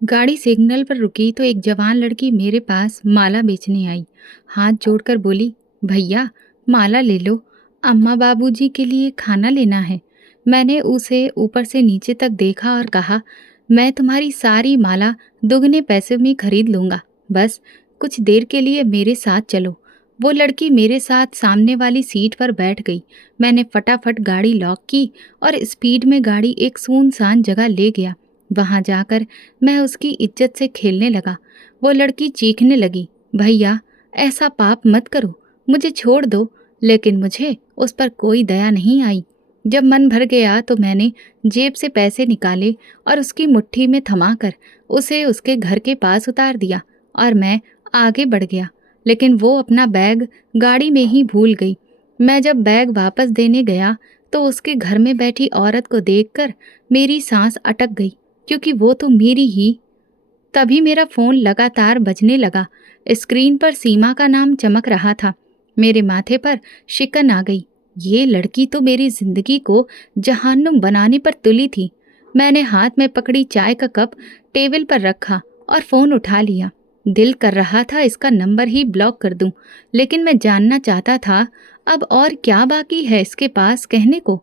गाड़ी सिग्नल पर रुकी तो एक जवान लड़की मेरे पास माला बेचने आई। हाथ जोड़कर बोली, भैया माला ले लो, अम्मा बाबूजी के लिए खाना लेना है। मैंने उसे ऊपर से नीचे तक देखा और कहा, मैं तुम्हारी सारी माला दुगने पैसे में खरीद लूँगा, बस कुछ देर के लिए मेरे साथ चलो। वो लड़की मेरे साथ सामने वाली सीट पर बैठ गई। मैंने फटाफट गाड़ी लॉक की और स्पीड में गाड़ी एक सुनसान जगह ले गया। वहां जाकर मैं उसकी इज्जत से खेलने लगा। वो लड़की चीखने लगी, भैया ऐसा पाप मत करो, मुझे छोड़ दो। लेकिन मुझे उस पर कोई दया नहीं आई। जब मन भर गया तो मैंने जेब से पैसे निकाले और उसकी मुट्ठी में थमाकर उसे उसके घर के पास उतार दिया और मैं आगे बढ़ गया। लेकिन वो अपना बैग गाड़ी में ही भूल गई। मैं जब बैग वापस देने गया तो उसके घर में बैठी औरत को देखकर मेरी सांस अटक गई, क्योंकि वो तो मेरी ही। तभी मेरा फोन लगातार बजने लगा। स्क्रीन पर सीमा का नाम चमक रहा था। मेरे माथे पर शिकन आ गई। ये लड़की तो मेरी जिंदगी को जहन्नुम बनाने पर तुली थी। मैंने हाथ में पकड़ी चाय का कप टेबल पर रखा और फोन उठा लिया। दिल कर रहा था इसका नंबर ही ब्लॉक कर दूं, लेकिन मैं जानना चाहता था अब और क्या बाकी है इसके पास कहने को।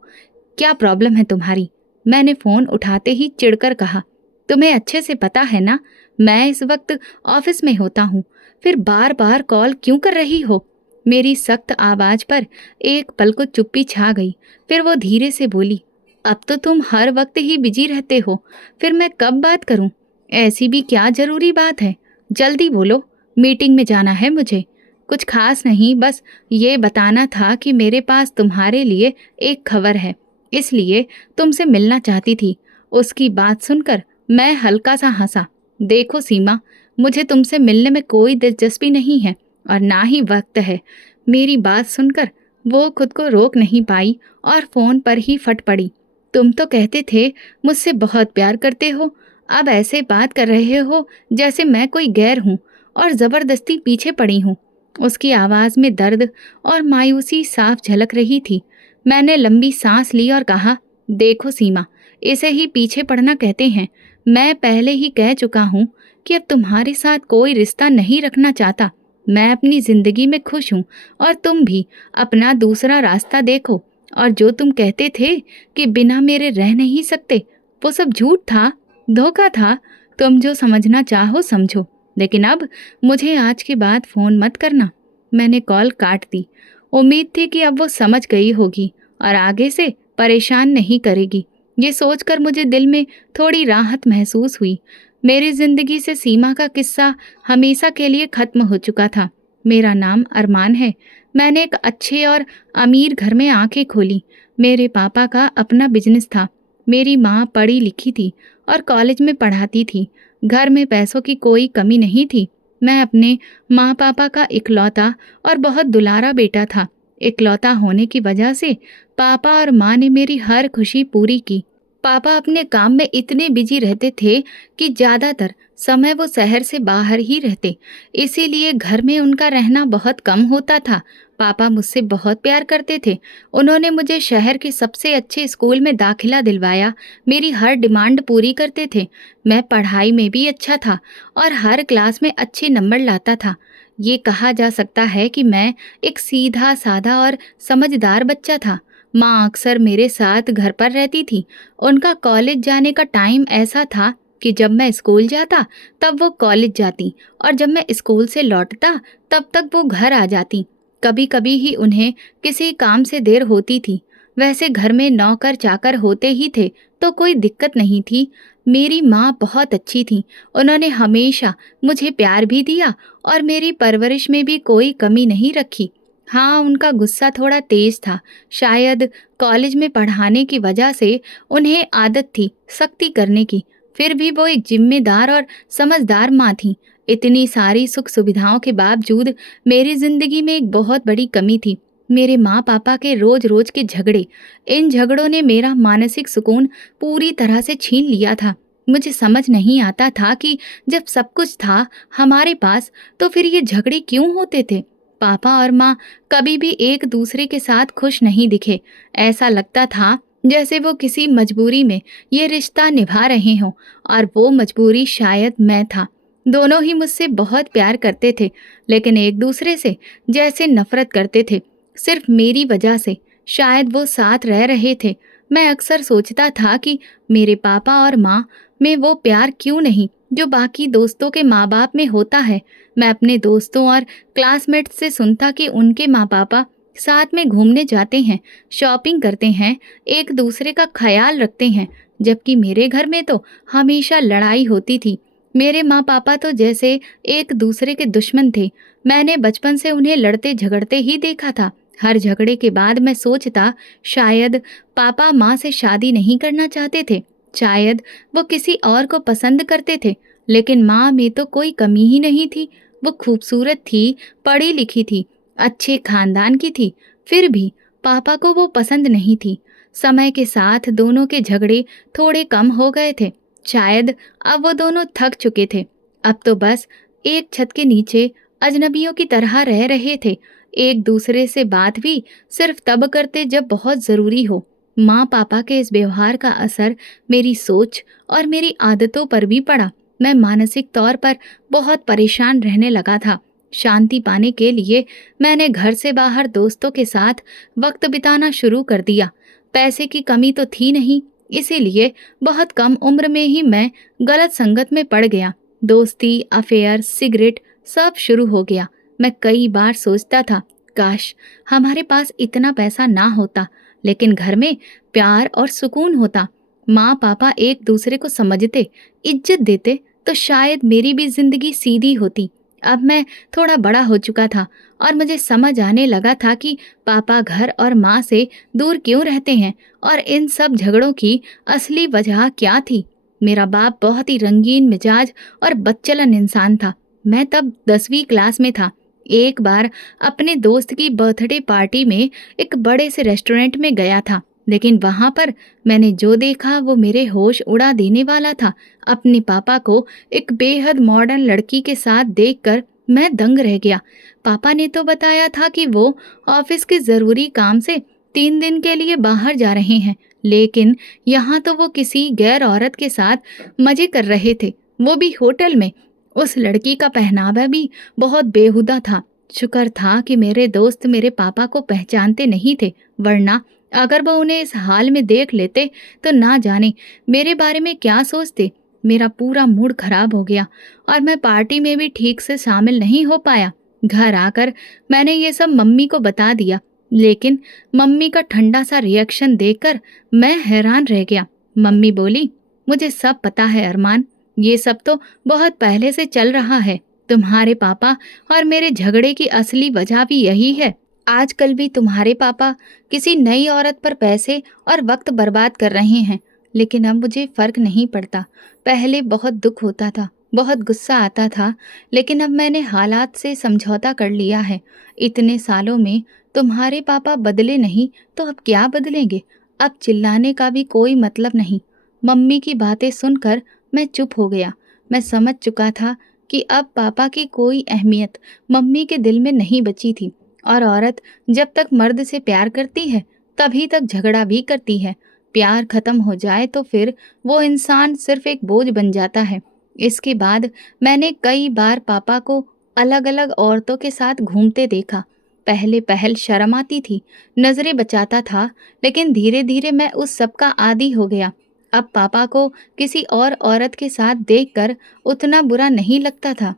क्या प्रॉब्लम है तुम्हारी? मैंने फोन उठाते ही चिढ़कर कहा। तुम्हें अच्छे से पता है ना, मैं इस वक्त ऑफिस में होता हूँ, फिर बार बार कॉल क्यों कर रही हो? मेरी सख्त आवाज पर एक पल को चुप्पी छा गई। फिर वो धीरे से बोली, अब तो तुम हर वक्त ही बिजी रहते हो, फिर मैं कब बात करूं? ऐसी भी क्या जरूरी बात है? जल्दी बोलो, मीटिंग में जाना है मुझे। कुछ खास नहीं, बस ये बताना था कि मेरे पास तुम्हारे लिए एक खबर है, इसलिए तुमसे मिलना चाहती थी। उसकी बात सुनकर मैं हल्का सा हंसा। देखो सीमा, मुझे तुमसे मिलने में कोई दिलचस्पी नहीं है और ना ही वक्त है। मेरी बात सुनकर वो खुद को रोक नहीं पाई और फोन पर ही फट पड़ी। तुम तो कहते थे मुझसे बहुत प्यार करते हो, अब ऐसे बात कर रहे हो जैसे मैं कोई गैर हूँ और जबरदस्ती पीछे पड़ी हूँ। उसकी आवाज में दर्द और मायूसी साफ झलक रही थी। मैंने लंबी सांस ली और कहा, देखो सीमा, इसे ही पीछे पड़ना कहते हैं। मैं पहले ही कह चुका हूँ कि अब तुम्हारे साथ कोई रिश्ता नहीं रखना चाहता। मैं अपनी जिंदगी में खुश हूँ और तुम भी अपना दूसरा रास्ता देखो। और जो तुम कहते थे कि बिना मेरे रह नहीं सकते, वो सब झूठ था, धोखा था। तुम जो समझना चाहो समझो, लेकिन अब मुझे आज के बाद फोन मत करना। मैंने कॉल काट दी। उम्मीद थी कि अब वो समझ गई होगी और आगे से परेशान नहीं करेगी। ये सोचकर मुझे दिल में थोड़ी राहत महसूस हुई। मेरी जिंदगी से सीमा का किस्सा हमेशा के लिए खत्म हो चुका था। मेरा नाम अरमान है। मैंने एक अच्छे और अमीर घर में आंखें खोली। मेरे पापा का अपना बिजनेस था। मेरी माँ पढ़ी लिखी थी और कॉलेज में पढ़ाती थी। घर में पैसों की कोई कमी नहीं थी। मैं अपने माँ पापा का इकलौता और बहुत दुलारा बेटा था। इकलौता होने की वजह से पापा और माँ ने मेरी हर खुशी पूरी की। पापा अपने काम में इतने बिजी रहते थे कि ज्यादातर समय वो शहर से बाहर ही रहते, इसीलिए घर में उनका रहना बहुत कम होता था। पापा मुझसे बहुत प्यार करते थे। उन्होंने मुझे शहर के सबसे अच्छे स्कूल में दाखिला दिलवाया, मेरी हर डिमांड पूरी करते थे। मैं पढ़ाई में भी अच्छा था और हर क्लास में अच्छे नंबर लाता था। ये कहा जा सकता है कि मैं एक सीधा साधा और समझदार बच्चा था। माँ अक्सर मेरे साथ घर पर रहती थी। उनका कॉलेज जाने का टाइम ऐसा था कि जब मैं स्कूल जाता तब वो कॉलेज जाती और जब मैं स्कूल से लौटता तब तक वो घर आ जाती। कभी कभी ही उन्हें किसी काम से देर होती थी। वैसे घर में नौकर चाकर होते ही थे तो कोई दिक्कत नहीं थी। मेरी माँ बहुत अच्छी थी। उन्होंने हमेशा मुझे प्यार भी दिया और मेरी परवरिश में भी कोई कमी नहीं रखी। हाँ, उनका गुस्सा थोड़ा तेज था। शायद कॉलेज में पढ़ाने की वजह से उन्हें आदत थी सख्ती करने की। फिर भी वो एक जिम्मेदार और समझदार माँ थी। इतनी सारी सुख सुविधाओं के बावजूद मेरी जिंदगी में एक बहुत बड़ी कमी थी, मेरे माँ पापा के रोज रोज के झगड़े। इन झगड़ों ने मेरा मानसिक सुकून पूरी तरह से छीन लिया था। मुझे समझ नहीं आता था कि जब सब कुछ था हमारे पास तो फिर ये झगड़े क्यों होते थे। पापा और माँ कभी भी एक दूसरे के साथ खुश नहीं दिखे। ऐसा लगता था जैसे वो किसी मजबूरी में ये रिश्ता निभा रहे हों, और वो मजबूरी शायद मैं था। दोनों ही मुझसे बहुत प्यार करते थे, लेकिन एक दूसरे से जैसे नफरत करते थे, सिर्फ मेरी वजह से। शायद वो साथ रह रहे थे। मैं अक्सर सोचता था कि मेरे पापा और माँ में वो प्यार क्यों नहीं जो बाकी दोस्तों के माँ बाप में होता है। मैं अपने दोस्तों और क्लासमेट्स से सुनता कि उनके माँ पापा साथ में घूमने जाते हैं, शॉपिंग करते हैं, एक दूसरे का ख्याल रखते हैं, जबकि मेरे घर में तो हमेशा लड़ाई होती थी। मेरे माँ पापा तो जैसे एक दूसरे के दुश्मन थे। मैंने बचपन से उन्हें लड़ते झगड़ते ही देखा था। हर झगड़े के बाद मैं सोचता, शायद पापा माँ से शादी नहीं करना चाहते थे, शायद वो किसी और को पसंद करते थे। लेकिन माँ में तो कोई कमी ही नहीं थी। वो खूबसूरत थी, पढ़ी लिखी थी, अच्छे खानदान की थी, फिर भी पापा को वो पसंद नहीं थी। समय के साथ दोनों के झगड़े थोड़े कम हो गए थे। शायद अब वो दोनों थक चुके थे। अब तो बस एक छत के नीचे अजनबियों की तरह रह रहे थे। एक दूसरे से बात भी सिर्फ तब करते जब बहुत ज़रूरी हो। माँ पापा के इस व्यवहार का असर मेरी सोच और मेरी आदतों पर भी पड़ा। मैं मानसिक तौर पर बहुत परेशान रहने लगा था। शांति पाने के लिए मैंने घर से बाहर दोस्तों के साथ वक्त बिताना शुरू कर दिया। पैसे की कमी तो थी नहीं, इसीलिए बहुत कम उम्र में ही मैं गलत संगत में पड़ गया। दोस्ती, अफेयर, सिगरेट सब शुरू हो गया। मैं कई बार सोचता था, काश हमारे पास इतना पैसा ना होता, लेकिन घर में प्यार और सुकून होता। माँ पापा एक दूसरे को समझते, इज्जत देते, तो शायद मेरी भी जिंदगी सीधी होती। अब मैं थोड़ा बड़ा हो चुका था और मुझे समझ आने लगा था कि पापा घर और माँ से दूर क्यों रहते हैं और इन सब झगड़ों की असली वजह क्या थी। मेरा बाप बहुत ही रंगीन मिजाज और बदचलन इंसान था। मैं तब 10वीं क्लास में था। एक बार अपने दोस्त की बर्थडे पार्टी में एक बड़े से रेस्टोरेंट में गया था, लेकिन वहां पर मैंने जो देखा वो मेरे होश उड़ा देने वाला था। अपने पापा को एक बेहद मॉडर्न लड़की के साथ देखकर मैं दंग रह गया। पापा ने तो बताया था कि वो ऑफिस के ज़रूरी काम से 3 दिन के लिए बाहर जा रहे हैं, लेकिन यहाँ तो वो किसी गैर औरत के साथ मजे कर रहे थे, वो भी होटल में। उस लड़की का पहनावा भी बहुत बेहुदा था। शुक्र था कि मेरे दोस्त मेरे पापा को पहचानते नहीं थे, वरना अगर वो उन्हें इस हाल में देख लेते तो ना जाने मेरे बारे में क्या सोचते। मेरा पूरा मूड खराब हो गया और मैं पार्टी में भी ठीक से शामिल नहीं हो पाया। घर आकर मैंने ये सब मम्मी को बता दिया, लेकिन मम्मी का ठंडा सा रिएक्शन देखकर मैं हैरान रह गया। मम्मी बोली, मुझे सब पता है अरमान, ये सब तो बहुत पहले से चल रहा है। तुम्हारे पापा और मेरे झगड़े की असली वजह भी यही है। आजकल भी तुम्हारे पापा किसी नई औरत पर पैसे और वक्त बर्बाद कर रहे हैं, लेकिन अब मुझे फर्क नहीं पड़ता। पहले बहुत दुख होता था, बहुत गुस्सा आता था, लेकिन अब मैंने हालात से समझौता कर लिया है। इतने सालों में तुम्हारे पापा बदले नहीं तो अब क्या बदलेंगे। अब चिल्लाने का भी कोई मतलब नहीं। मम्मी की बातें सुनकर मैं चुप हो गया। मैं समझ चुका था कि अब पापा की कोई अहमियत मम्मी के दिल में नहीं बची थी, और औरत जब तक मर्द से प्यार करती है तभी तक झगड़ा भी करती है। प्यार खत्म हो जाए तो फिर वो इंसान सिर्फ एक बोझ बन जाता है। इसके बाद मैंने कई बार पापा को अलग अलग औरतों के साथ घूमते देखा। पहले पहल शर्म आती थी, नजरें बचाता था, लेकिन धीरे धीरे मैं उस सब का आदी हो गया। अब पापा को किसी और औरत के साथ देखकर उतना बुरा नहीं लगता था,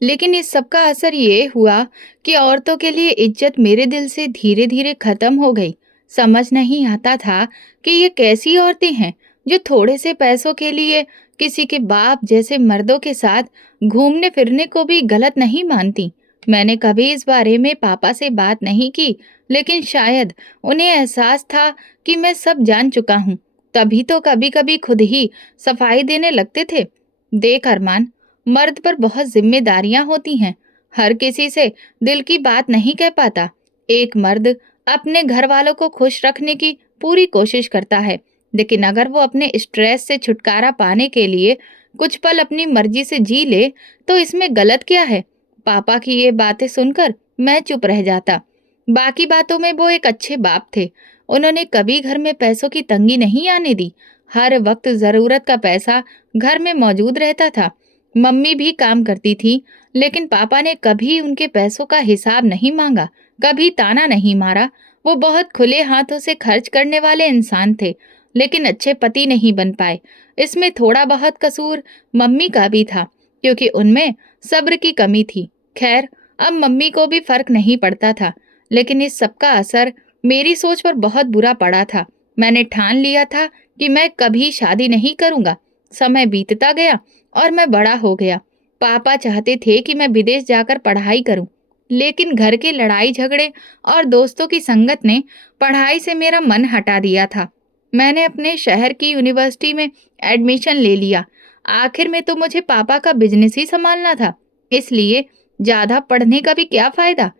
लेकिन इस सब का असर ये हुआ कि औरतों के लिए इज्जत मेरे दिल से धीरे धीरे खत्म हो गई। समझ नहीं आता था कि ये कैसी औरतें हैं जो थोड़े से पैसों के लिए किसी के बाप जैसे मर्दों के साथ घूमने फिरने को भी गलत नहीं मानती। मैंने कभी इस बारे में पापा से बात नहीं की, लेकिन शायद उन्हें एहसास था कि मैं सब जान चुका हूँ, तभी तो कभी कभी खुद ही सफाई देने लगते थे। देख अरमान, मर्द पर बहुत जिम्मेदारियां होती हैं। हर किसी से दिल की बात नहीं कह पाता। एक मर्द अपने घर वालों को खुश रखने की पूरी कोशिश करता है, लेकिन अगर वो अपने स्ट्रेस से छुटकारा पाने के लिए कुछ पल अपनी मर्जी से जी ले तो इसमें गलत क्या है। पापा की ये बातें सुनकर मैं चुप रह जाता। बाकी बातों में वो एक अच्छे बाप थे। उन्होंने कभी घर में पैसों की तंगी नहीं आने दी। हर वक्त ज़रूरत का पैसा घर में मौजूद रहता था। मम्मी भी काम करती थी, लेकिन पापा ने कभी उनके पैसों का हिसाब नहीं मांगा, कभी ताना नहीं मारा। वो बहुत खुले हाथों से खर्च करने वाले इंसान थे, लेकिन अच्छे पति नहीं बन पाए। इसमें थोड़ा बहुत कसूर मम्मी का भी था, क्योंकि उनमें सब्र की कमी थी। खैर, अब मम्मी को भी फर्क नहीं पड़ता था, लेकिन इस सब का असर मेरी सोच पर बहुत बुरा पड़ा था। मैंने ठान लिया था कि मैं कभी शादी नहीं करूंगा। समय बीतता गया और मैं बड़ा हो गया। पापा चाहते थे कि मैं विदेश जाकर पढ़ाई करूं, लेकिन घर के लड़ाई झगड़े और दोस्तों की संगत ने पढ़ाई से मेरा मन हटा दिया था। मैंने अपने शहर की यूनिवर्सिटी में एडमिशन ले लिया। आखिर में तो मुझे पापा का बिजनेस ही संभालना था, इसलिए ज्यादा पढ़ने का भी क्या फायदा।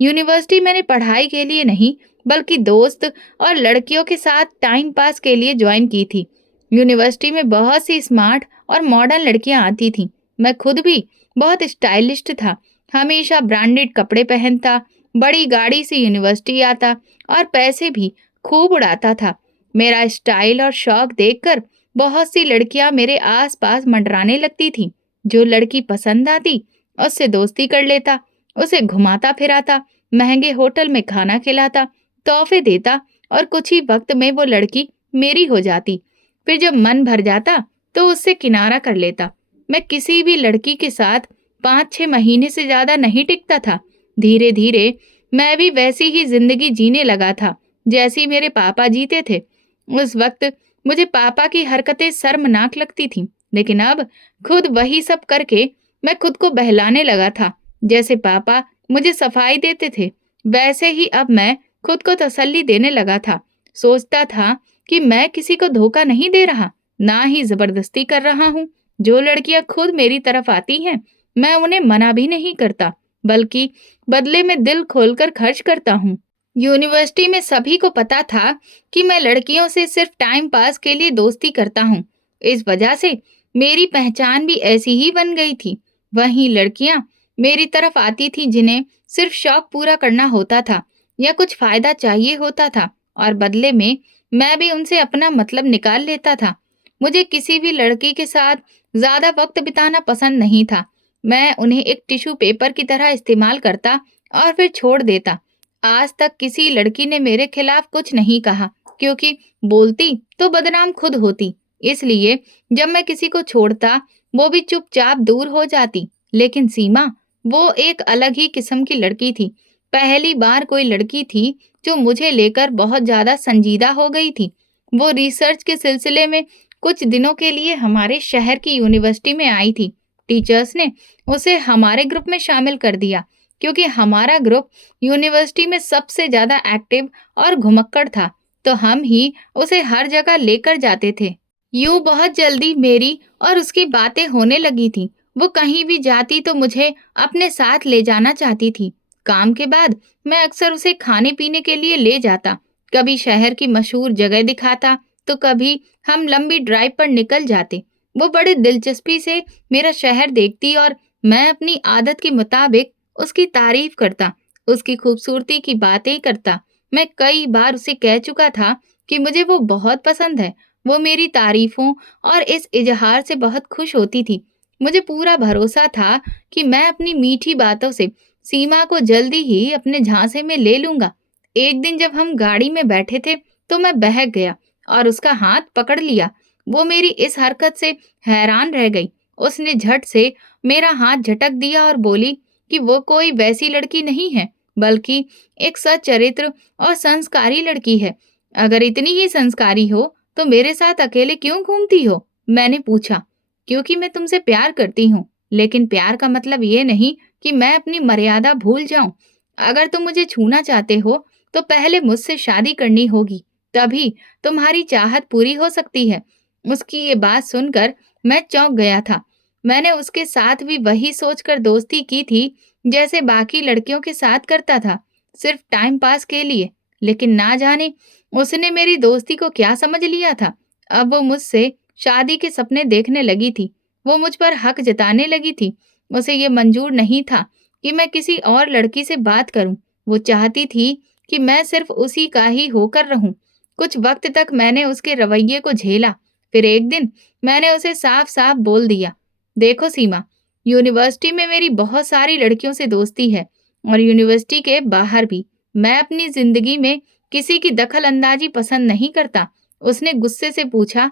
यूनिवर्सिटी मैंने पढ़ाई के लिए नहीं, बल्कि दोस्त और लड़कियों के साथ टाइम पास के लिए ज्वाइन की थी। यूनिवर्सिटी में बहुत सी स्मार्ट और मॉडर्न लड़कियां आती थीं। मैं खुद भी बहुत स्टाइलिस्ट था, हमेशा ब्रांडेड कपड़े पहनता, बड़ी गाड़ी से यूनिवर्सिटी आता और पैसे भी खूब उड़ाता था। मेरा स्टाइल और शौक देखकर बहुत सी लड़कियां मेरे आसपास मंडराने लगती थीं। जो लड़की पसंद आती, उससे दोस्ती कर लेता, उसे घुमाता फिराता, महंगे होटल में खाना खिलाता, तोहफे देता और कुछ ही वक्त में वो लड़की मेरी हो जाती। फिर जब मन भर जाता तो उससे किनारा कर लेता। मैं किसी भी लड़की के साथ 5-6 महीने से ज्यादा नहीं टिकता था। धीरे धीरे मैं भी वैसी ही जिंदगी जीने लगा था जैसी मेरे पापा जीते थे। उस वक्त मुझे पापा की हरकतें शर्मनाक लगती थीं, लेकिन अब खुद वही सब करके मैं खुद को बहलाने लगा था। जैसे पापा मुझे सफाई देते थे, वैसे ही अब मैं खुद को तसल्ली देने लगा था। सोचता था कि मैं किसी को धोखा नहीं दे रहा, ना ही जबरदस्ती कर रहा हूँ। जो लड़कियां खुद मेरी तरफ आती हैं, मैं उन्हें मना भी नहीं करता, बल्कि बदले में दिल खोलकर खर्च करता हूँ। यूनिवर्सिटी में सभी को पता था कि मैं लड़कियों से सिर्फ टाइम पास के लिए दोस्ती करता हूँ। इस वजह से मेरी पहचान भी ऐसी ही बन गई थी। वहीं लड़कियां मेरी तरफ आती थी जिन्हें सिर्फ शौक पूरा करना होता था या कुछ फायदा चाहिए होता था, और बदले में मैं भी उनसे अपना मतलब निकाल लेता था। मुझे किसी भी लड़की के साथ ज्यादा वक्त बिताना पसंद नहीं था। मैं उन्हें एक टिश्यू पेपर की तरह इस्तेमाल करता और फिर छोड़ देता। आज तक किसी लड़की ने मेरे खिलाफ कुछ नहीं कहा, क्योंकि बोलती तो बदनाम खुद होती। इसलिए जब मैं किसी को छोड़ता, वो भी चुपचाप दूर हो जाती। लेकिन सीमा, वो एक अलग ही किस्म की लड़की थी। पहली बार कोई लड़की थी जो मुझे लेकर बहुत ज्यादा संजीदा हो गई थी। वो रिसर्च के सिलसिले में कुछ दिनों के लिए हमारे शहर की यूनिवर्सिटी में आई थी। टीचर्स ने उसे हमारे ग्रुप में शामिल कर दिया, क्योंकि हमारा ग्रुप यूनिवर्सिटी में सबसे ज्यादा एक्टिव और घुमक्कड़ था, तो हम ही उसे हर जगह लेकर जाते थे। यूं बहुत जल्दी मेरी और उसकी बातें होने लगी थी। वो कहीं भी जाती तो मुझे अपने साथ ले जाना चाहती थी। काम के बाद मैं अक्सर उसे खाने पीने के लिए ले जाता, कभी शहर की मशहूर जगह दिखाता, तो कभी हम लंबी ड्राइव पर निकल जाते। वो बड़ी दिलचस्पी से मेरा शहर देखती और मैं अपनी आदत के मुताबिक उसकी तारीफ करता, उसकी खूबसूरती की बातें करता। मैं कई बार उसे कह चुका था कि मुझे वो बहुत पसंद है। वो मेरी तारीफों और इस इजहार से बहुत खुश होती थी। मुझे पूरा भरोसा था कि मैं अपनी मीठी बातों से सीमा को जल्दी ही अपने झांसे में ले लूंगा। एक दिन जब हम गाड़ी में बैठे थे, तो मैं बहक गया और उसका हाथ पकड़ लिया। वो मेरी इस हरकत से हैरान रह गई। उसने झट से मेरा हाथ झटक दिया और बोली कि वो कोई वैसी लड़की नहीं है, बल्कि एक सच्चरित्र और संस्कारी लड़की है। अगर इतनी ही संस्कारी हो, तो मेरे साथ अकेले क्यों घूमती हो? मैंने पूछा। क्योंकि मैं तुमसे प्यार करती हूँ, लेकिन प्यार का मतलब ये नहीं कि मैं अपनी मर्यादा भूल जाऊं। अगर तुम मुझे छूना चाहते हो, तो पहले मुझसे शादी करनी होगी, तभी तुम्हारी चाहत पूरी हो सकती है। उसकी ये बात सुनकर मैं चौंक गया था। मैंने उसके साथ भी वही सोचकर दोस्ती की थी जैसे बाकी लड़कियों के साथ करता था, सिर्फ टाइम पास के लिए। लेकिन ना जाने उसने मेरी दोस्ती को क्या समझ लिया था। अब वो मुझसे शादी के सपने देखने लगी थी। वो मुझ पर हक जताने लगी थी। उसे ये मंजूर नहीं था कि मैं किसी और लड़की से बात करूं। वो चाहती थी कि मैं सिर्फ उसी का ही होकर रहूं। कुछ वक्त तक मैंने उसके रवैये को झेला। फिर एक दिन मैंने उसे साफ साफ बोल दिया, देखो सीमा, यूनिवर्सिटी में मेरी बहुत सारी लड़कियों से दोस्ती है और यूनिवर्सिटी के बाहर भी। मैं अपनी जिंदगी में किसी की दखल अंदाजी पसंद नहीं करता। उसने गुस्से से पूछा,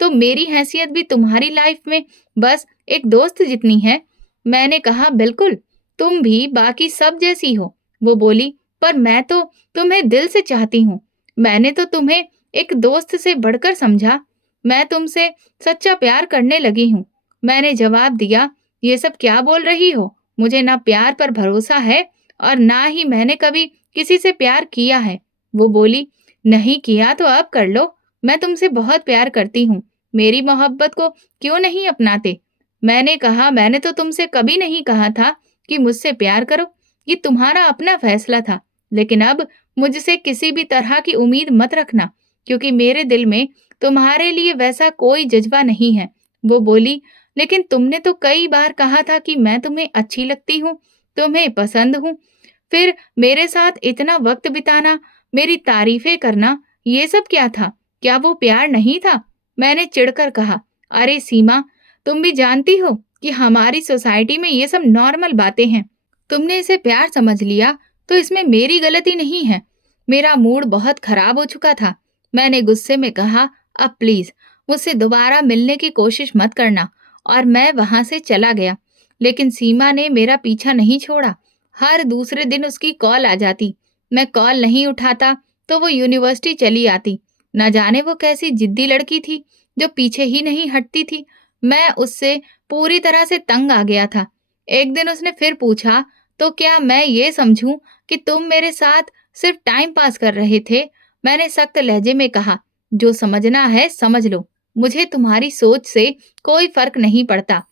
तो मेरी हैसियत भी तुम्हारी लाइफ में बस एक दोस्त जितनी है? मैंने कहा, बिल्कुल, तुम भी बाकी सब जैसी हो। वो बोली, पर मैं तो तुम्हें दिल से चाहती हूँ। मैंने तो तुम्हें एक दोस्त से बढ़कर समझा। मैं तुमसे सच्चा प्यार करने लगी हूँ। मैंने जवाब दिया, ये सब क्या बोल रही हो? मुझे ना प्यार पर भरोसा है और ना ही मैंने कभी किसी से प्यार किया है। वो बोली, नहीं किया तो अब कर लो। मैं तुमसे बहुत प्यार करती हूँ। मेरी मोहब्बत को क्यों नहीं अपनाते? मैंने कहा, मैंने तो तुमसे कभी नहीं कहा था कि मुझसे प्यार करो। ये तुम्हारा अपना फैसला था। लेकिन अब मुझसे किसी भी तरह की उम्मीद मत रखना, क्योंकि मेरे दिल में तुम्हारे लिए वैसा कोई जज्बा नहीं है। वो बोली, लेकिन तुमने तो कई बार कहा था कि मैं तुम्हें अच्छी लगती हूँ, तुम्हें पसंद हूँ। फिर मेरे साथ इतना वक्त बिताना, मेरी तारीफें करना, ये सब क्या था? क्या वो प्यार नहीं था? मैंने चिढ़कर कहा, अरे सीमा, तुम भी जानती हो कि हमारी सोसाइटी में ये सब नॉर्मल बातें हैं। तुमने इसे प्यार समझ लिया तो इसमें मेरी गलती नहीं है। मेरा मूड बहुत खराब हो चुका था। मैंने गुस्से में कहा, अब प्लीज मुझसे दोबारा मिलने की कोशिश मत करना, और मैं वहां से चला गया। लेकिन सीमा ने मेरा पीछा नहीं छोड़ा। हर दूसरे दिन उसकी कॉल आ जाती। मैं कॉल नहीं उठाता तो वो यूनिवर्सिटी चली आती। न जाने वो कैसी जिद्दी लड़की थी जो पीछे ही नहीं हटती थी। मैं उससे पूरी तरह से तंग आ गया था। एक दिन उसने फिर पूछा, तो क्या मैं ये समझूं कि तुम मेरे साथ सिर्फ टाइम पास कर रहे थे? मैंने सख्त लहजे में कहा, जो समझना है समझ लो। मुझे तुम्हारी सोच से कोई फर्क नहीं पड़ता।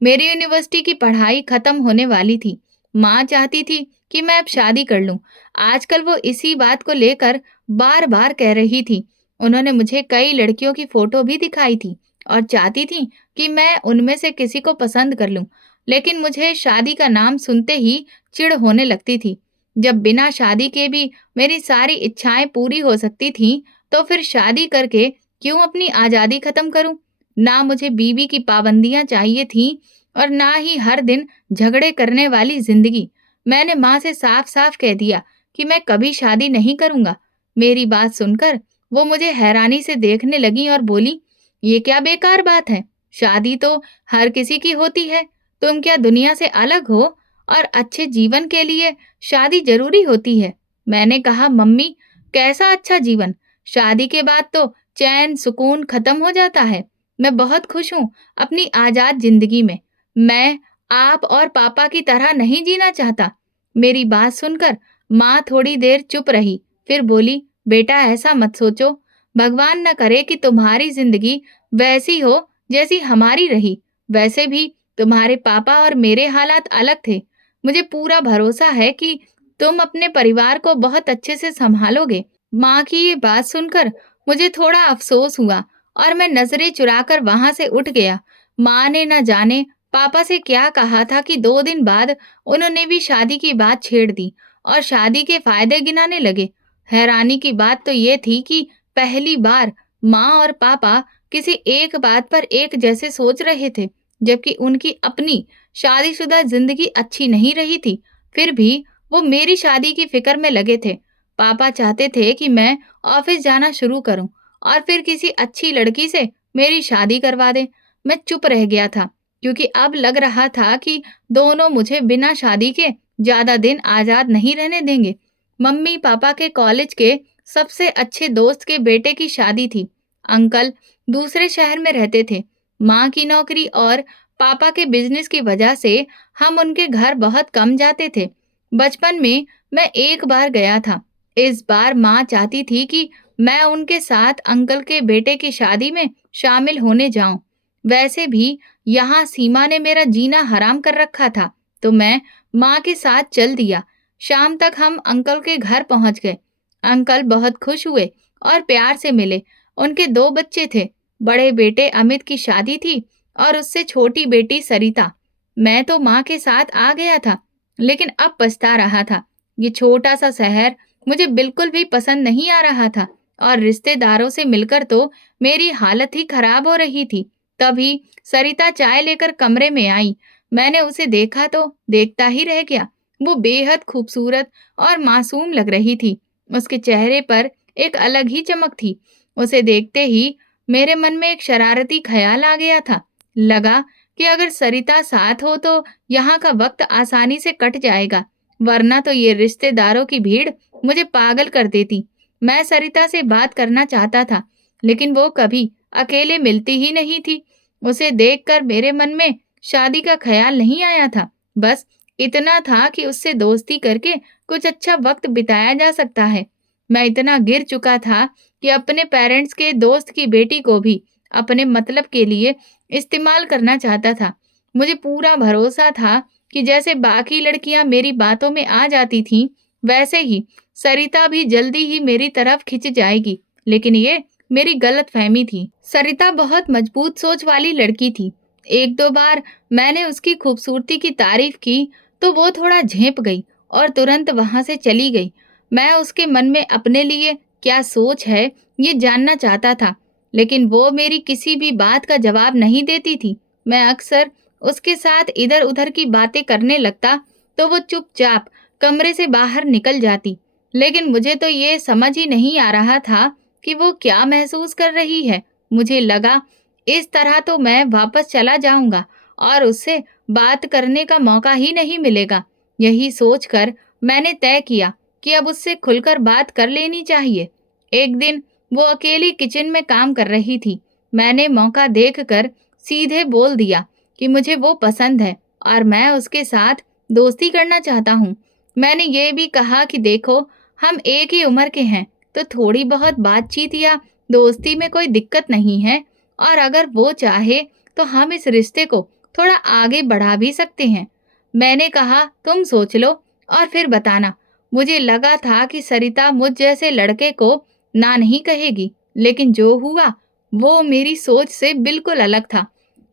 मेरी यूनिवर्सिटी की पढ़ाई खत्म होने वाली थी। माँ चाहती थी कि मैं अब शादी कर लूं। आजकल वो इसी बात को लेकर बार बार कह रही थी। उन्होंने मुझे कई लड़कियों की फोटो भी दिखाई थी और चाहती थी कि मैं उनमें से किसी को पसंद कर लूं। लेकिन मुझे शादी का नाम सुनते ही चिढ़ होने लगती थी। जब बिना शादी के भी मेरी सारी इच्छाएं पूरी हो सकती थीं, तो फिर शादी करके क्यों अपनी आज़ादी खत्म करूं? ना मुझे बीवी की पाबंदियां चाहिए थीं और ना ही हर दिन झगड़े करने वाली जिंदगी। मैंने माँ से साफ साफ कह दिया कि मैं कभी शादी नहीं करूंगा। मेरी बात सुनकर वो मुझे हैरानी से देखने लगी और बोली, ये क्या बेकार बात है? शादी तो हर किसी की होती है। तुम क्या दुनिया से अलग हो? और अच्छे जीवन के लिए शादी जरूरी होती है। मैंने कहा, मम्मी, कैसा अच्छा जीवन? शादी के बाद तो चैन सुकून खत्म हो जाता है। मैं बहुत खुश हूँ अपनी आजाद जिंदगी में। मैं आप और पापा की तरह नहीं जीना चाहता। मेरी बात सुनकर माँ थोड़ी देर चुप रही, फिर बोली, बेटा ऐसा मत सोचो। भगवान न करे कि तुम्हारी जिंदगी वैसी हो जैसी हमारी रही। वैसे भी तुम्हारे पापा और मेरे हालात अलग थे। मुझे पूरा भरोसा है कि तुम अपने परिवार को बहुत अच्छे से संभालोगे। माँ की ये बात सुनकर मुझे थोड़ा अफसोस हुआ और मैं नजरें चुराकर वहां से उठ गया। माँ ने न जाने पापा से क्या कहा था कि 2 दिन बाद उन्होंने भी शादी की बात छेड़ दी और शादी के फायदे गिनाने लगे। हैरानी की बात तो ये थी कि पहली बार माँ और पापा किसी एक बात पर एक जैसे सोच रहे थे, जबकि उनकी अपनी शादीशुदा जिंदगी अच्छी नहीं रही थी। फिर भी वो मेरी शादी की फिक्र में लगे थे। पापा चाहते थे कि मैं ऑफिस जाना शुरू करूं और फिर किसी अच्छी लड़की से मेरी शादी करवा दें। मैं चुप रह गया था, क्योंकि अब लग रहा था कि दोनों मुझे बिना शादी के ज्यादा दिन आजाद नहीं रहने देंगे। मम्मी पापा के कॉलेज के सबसे अच्छे दोस्त के बेटे की शादी थी। अंकल दूसरे शहर में रहते थे। माँ की नौकरी और पापा के बिजनेस की वजह से हम उनके घर बहुत कम जाते थे। बचपन में मैं एक बार गया था। इस बार माँ चाहती थी कि मैं उनके साथ अंकल के बेटे की शादी में शामिल होने जाऊं। वैसे भी यहाँ सीमा ने मेरा जीना हराम कर रखा था, तो मैं माँ के साथ चल दिया। शाम तक हम अंकल के घर पहुंच गए। अंकल बहुत खुश हुए और प्यार से मिले। उनके 2 बच्चे थे। बड़े बेटे अमित की शादी थी और उससे छोटी बेटी सरिता। मैं तो माँ के साथ आ गया था, लेकिन अब पछता रहा था। ये छोटा सा शहर मुझे बिल्कुल भी पसंद नहीं आ रहा था और रिश्तेदारों से मिलकर तो मेरी हालत ही खराब हो रही थी। तभी सरिता चाय लेकर कमरे में आई। मैंने उसे देखा तो देखता ही रह गया। वो बेहद खूबसूरत और मासूम लग रही थी। उसके चेहरे पर एक अलग ही चमक थी। उसे देखते ही मेरे मन में एक शरारती ख्याल आ गया था। लगा कि अगर सरिता साथ हो तो यहाँ का वक्त आसानी से कट जाएगा, वरना तो ये रिश्तेदारों की भीड़ मुझे पागल कर देती। मैं सरिता से बात करना चाहता था, लेकिन वो कभी अकेले मिलती ही नहीं थी। उसे देखकर मेरे मन में शादी का ख्याल नहीं आया था। बस इतना था कि उससे दोस्ती करके कुछ अच्छा वक्त बिताया जा सकता है। मैं इतना गिर चुका था कि अपने पेरेंट्स के दोस्त की बेटी को भी अपने मतलब के लिए इस्तेमाल करना चाहता था। मुझे पूरा भरोसा था कि जैसे बाकी लड़कियां मेरी बातों में आ जाती थीं, वैसे ही सरिता भी जल्दी ही मेरी तरफ खिंच जाएगी। लेकिन ये मेरी गलतफहमी थी। सरिता बहुत मजबूत सोच वाली लड़की थी। एक दो बार मैंने उसकी खूबसूरती की तारीफ की तो वो थोड़ा झेंप गई और तुरंत वहां से चली गई। मैं उसके मन में अपने लिए क्या सोच है ये जानना चाहता था, लेकिन वो मेरी किसी भी बात का जवाब नहीं देती थी। मैं अक्सर उसके साथ इधर उधर की बातें करने लगता तो वो चुपचाप कमरे से बाहर निकल जाती। लेकिन मुझे तो ये समझ ही नहीं आ रहा था कि वो क्या महसूस कर रही है। मुझे लगा इस तरह तो मैं वापस चला जाऊंगा और उससे बात करने का मौका ही नहीं मिलेगा। यही सोचकर मैंने तय किया कि अब उससे खुलकर बात कर लेनी चाहिए। एक दिन वो अकेली किचन में काम कर रही थी। मैंने मौका देखकर सीधे बोल दिया कि मुझे वो पसंद है और मैं उसके साथ दोस्ती करना चाहता हूँ। मैंने ये भी कहा कि देखो, हम एक ही उम्र के हैं, तो थोड़ी बहुत बातचीत या दोस्ती में कोई दिक्कत नहीं है और अगर वो चाहे तो हम इस रिश्ते को थोड़ा आगे बढ़ा भी सकते हैं। मैंने कहा, तुम सोच लो और फिर बताना। मुझे लगा था कि सरिता मुझ जैसे लड़के को ना नहीं कहेगी, लेकिन जो हुआ वो मेरी सोच से बिल्कुल अलग था।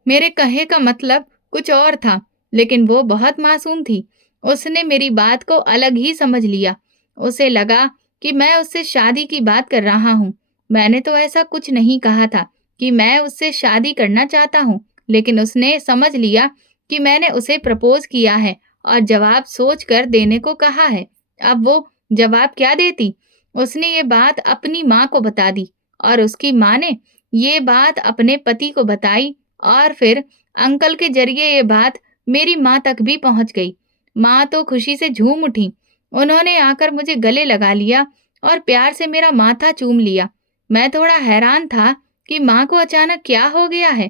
मेरे कहे का मतलब कुछ और था, लेकिन वो बहुत मासूम थी। उसने मेरी बात को अलग ही समझ लिया। उसे लगा कि मैं उससे शादी की बात कर रहा हूँ। मैंने तो ऐसा कुछ नहीं कहा था कि मैं उससे शादी करना चाहता हूँ, लेकिन उसने समझ लिया कि मैंने उसे प्रपोज किया है और जवाब सोच कर देने को कहा है। अब वो जवाब क्या देती? उसने ये बात अपनी माँ को बता दी और उसकी माँ ने ये बात अपने पति को बताई और फिर अंकल के जरिए ये बात मेरी माँ तक भी पहुंच गई। माँ तो खुशी से झूम उठी। उन्होंने आकर मुझे गले लगा लिया और प्यार से मेरा माथा चूम लिया। मैं थोड़ा हैरान था कि माँ को अचानक क्या हो गया है।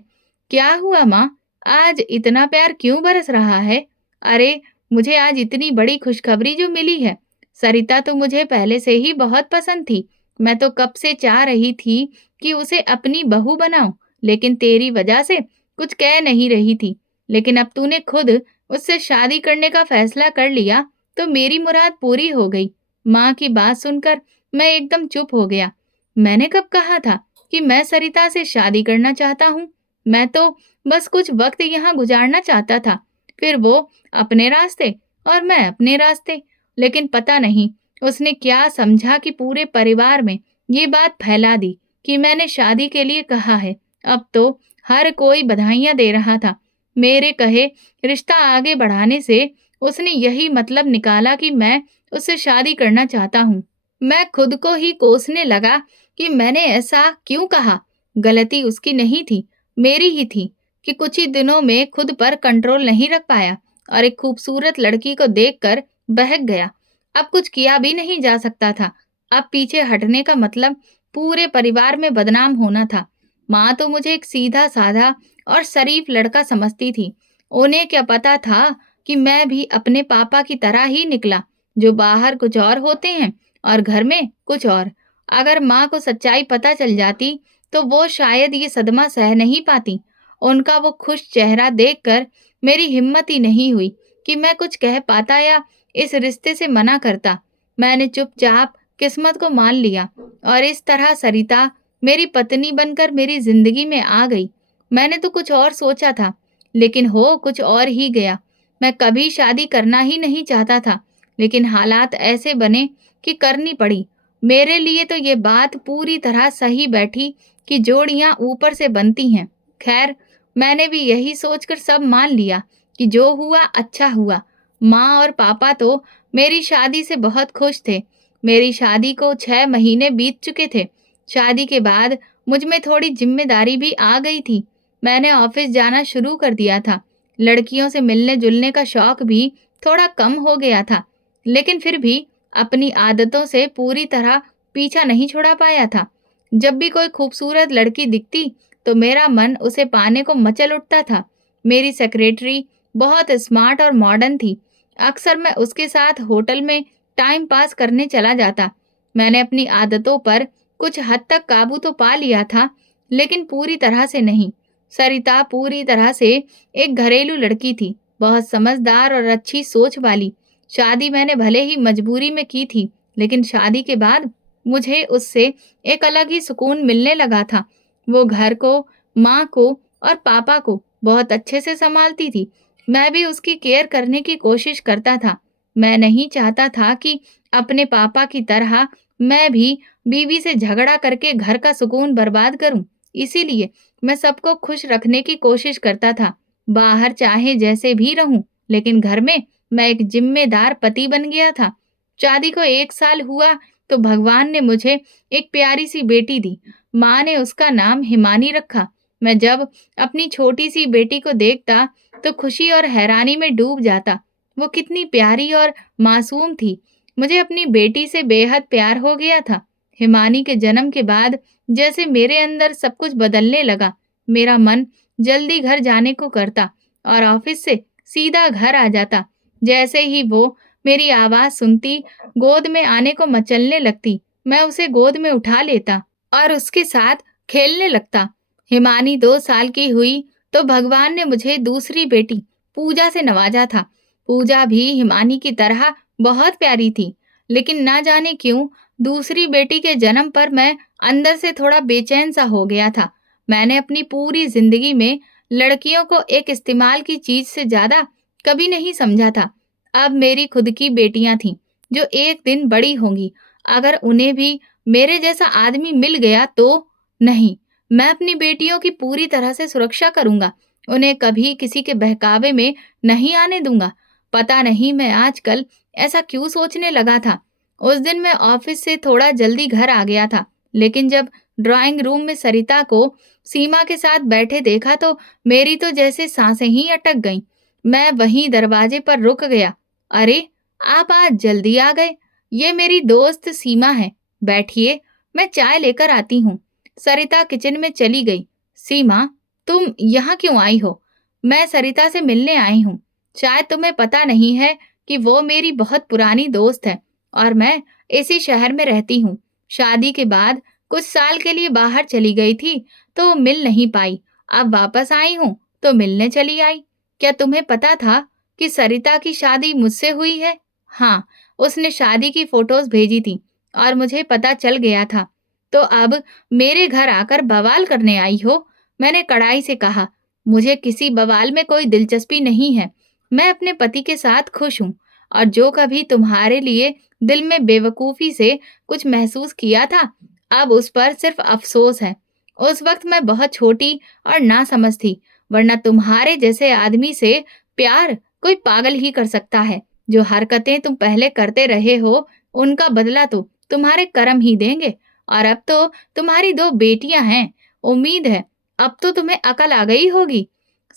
क्या हुआ माँ? आज इतना प्यार क्यों बरस रहा है? अरे, मुझे आज इतनी बड़ी खुशखबरी जो मिली है। सरिता तो मुझे पहले से ही बहुत पसंद थी। मैं तो कब से चाह रही थी कि उसे अपनी बहू बनाऊं, लेकिन तेरी वजह से कुछ कह नहीं रही थी। लेकिन अब तूने खुद उससे शादी करने का फैसला कर लिया, तो मेरी मुराद पूरी हो गई। माँ की बात सुनकर मैं एकदम चुप हो गया। मैंने कब कहा था कि मैं सरिता से शादी करना चाहता हूँ? मैं तो बस कुछ वक्त यहाँ गुजारना चाहता था। फिर वो अपने रास्ते और मैं अपने रास्ते। लेकिन पता नहीं उसने क्या समझा कि पूरे परिवार में ये बात फैला दी कि मैंने शादी के लिए कहा है। अब तो हर कोई बधाइयां दे रहा था। मेरे कहे रिश्ता आगे बढ़ाने से उसने यही मतलब निकाला कि मैं उससे शादी करना चाहता हूँ। मैं खुद को ही कोसने लगा कि मैंने ऐसा क्यों कहा। गलती उसकी नहीं थी, मेरी ही थी कि कुछ ही दिनों में खुद पर कंट्रोल नहीं रख पाया और एक खूबसूरत लड़की को देखकर बहक गया। अब कुछ किया भी नहीं जा सकता था। अब पीछे हटने का मतलब पूरे परिवार में बदनाम होना था। माँ तो मुझे एक सीधा साधा और शरीफ लड़का समझती थी। उन्हें क्या पता था कि मैं भी अपने पापा की तरह ही निकला, जो बाहर कुछ और होते हैं और घर में कुछ और। अगर माँ को सच्चाई पता चल जाती तो वो शायद ये सदमा सह नहीं पाती। उनका वो खुश चेहरा देखकर मेरी हिम्मत ही नहीं हुई कि मैं कुछ कह पाता या इस रिश्ते से मना करता। मैंने चुपचाप किस्मत को मान लिया और इस तरह सरिता मेरी पत्नी बनकर मेरी जिंदगी में आ गई। मैंने तो कुछ और सोचा था, लेकिन हो कुछ और ही गया। मैं कभी शादी करना ही नहीं चाहता था, लेकिन हालात ऐसे बने कि करनी पड़ी। मेरे लिए तो ये बात पूरी तरह सही बैठी कि जोड़ियां ऊपर से बनती हैं। खैर, मैंने भी यही सोचकर सब मान लिया कि जो हुआ अच्छा हुआ। माँ और पापा तो मेरी शादी से बहुत खुश थे। मेरी शादी को 6 महीने बीत चुके थे। शादी के बाद मुझ में थोड़ी जिम्मेदारी भी आ गई थी। मैंने ऑफिस जाना शुरू कर दिया था। लड़कियों से मिलने जुलने का शौक भी थोड़ा कम हो गया था, लेकिन फिर भी अपनी आदतों से पूरी तरह पीछा नहीं छुड़ा पाया था। जब भी कोई खूबसूरत लड़की दिखती तो मेरा मन उसे पाने को मचल उठता था। मेरी सेक्रेटरी बहुत स्मार्ट और मॉडर्न थी। अक्सर मैं उसके साथ होटल में टाइम पास करने चला जाता। मैंने अपनी आदतों पर कुछ हद तक काबू तो पा लिया था, लेकिन पूरी तरह से नहीं। सरिता पूरी तरह से एक घरेलू लड़की थी, बहुत समझदार और अच्छी सोच वाली। शादी मैंने भले ही मजबूरी में की थी, लेकिन शादी के बाद मुझे उससे एक अलग ही सुकून मिलने लगा था। वो घर को, माँ को और पापा को बहुत अच्छे से संभालती थी। मैं भी उसकी केयर करने की कोशिश करता था। मैं नहीं चाहता था कि अपने पापा की तरह मैं भी बीवी से झगड़ा करके घर का सुकून बर्बाद करूं। इसीलिए मैं सबको खुश रखने की कोशिश करता था। बाहर चाहे जैसे भी रहूं, लेकिन घर में मैं एक जिम्मेदार पति बन गया था। शादी को 1 साल हुआ तो भगवान ने मुझे एक प्यारी सी बेटी दी। माँ ने उसका नाम हिमानी रखा। मैं जब अपनी छोटी सी बेटी को देखता तो खुशी और हैरानी में डूब जाता। वो कितनी प्यारी और मासूम थी। मुझे अपनी बेटी से बेहद प्यार हो गया था। हिमानी के जन्म के बाद जैसे मेरे अंदर सब कुछ बदलने लगा। मेरा मन जल्दी घर जाने को करता और ऑफिस से सीधा घर आ जाता। जैसे ही वो मेरी आवाज सुनती, गोद में आने को मचलने लगती। मैं उसे गोद में उठा लेता और उसके साथ खेलने लगता। हिमानी 2 साल की हुई तो भगवान ने मुझे दूसरी बेटी पूजा से नवाजा था। पूजा भी हिमानी की तरह बहुत प्यारी थी, लेकिन ना जाने क्यों दूसरी बेटी के जन्म पर मैं अंदर से थोड़ा बेचैन सा हो गया था। मैंने अपनी पूरी जिंदगी में लड़कियों को एक इस्तेमाल की चीज से ज्यादा कभी नहीं समझा था। अब मेरी खुद की बेटियां थीं, जो एक दिन बड़ी होंगी। अगर उन्हें भी मेरे जैसा आदमी मिल गया तो नहीं, मैं अपनी बेटियों की पूरी तरह से सुरक्षा करूंगा। उन्हें कभी किसी के बहकावे में नहीं आने दूंगा। पता नहीं मैं आजकल ऐसा क्यों सोचने लगा था। उस दिन मैं ऑफिस से थोड़ा जल्दी घर आ गया था, लेकिन जब ड्राइंग रूम में सरिता को सीमा के साथ बैठे देखा तो मेरी तो जैसे सांसें ही अटक गईं। मैं वहीं दरवाजे पर रुक गया। अरे, आप आज जल्दी आ गए। ये मेरी दोस्त सीमा है। बैठिए, मैं चाय लेकर आती हूँ। सरिता किचन में चली गई। सीमा, तुम यहाँ क्यों आई हो? मैं सरिता से मिलने आई हूँ। शायद तुम्हें पता नहीं है कि वो मेरी बहुत पुरानी दोस्त है और मैं इसी शहर में रहती हूँ। शादी के बाद कुछ साल के लिए बाहर चली गई थी तो मिल नहीं पाई। अब वापस आई हूँ तो मिलने चली आई। क्या तुम्हें पता था कि सरिता की शादी मुझसे हुई है? हाँ, उसने शादी की फोटोज भेजी थी और मुझे पता चल गया था। तो अब मेरे घर आकर बवाल करने आई हो? मैंने कड़ाई से कहा, मुझे किसी बवाल में कोई दिलचस्पी नहीं है। मैं अपने पति के साथ खुश हूँ और जो कभी तुम्हारे लिए दिल में बेवकूफी से कुछ महसूस किया था, अब उस पर सिर्फ अफसोस है। उस वक्त मैं बहुत छोटी और नासमझ थी, वरना तुम्हारे जैसे आदमी से प्यार कोई पागल ही कर सकता है। जो हरकतें तुम पहले करते रहे हो, उनका बदला तो तुम्हारे कर्म ही देंगे। और अब तो तुम्हारी 2 बेटियां हैं। उम्मीद है अब तो तुम्हें अकल आ गई होगी।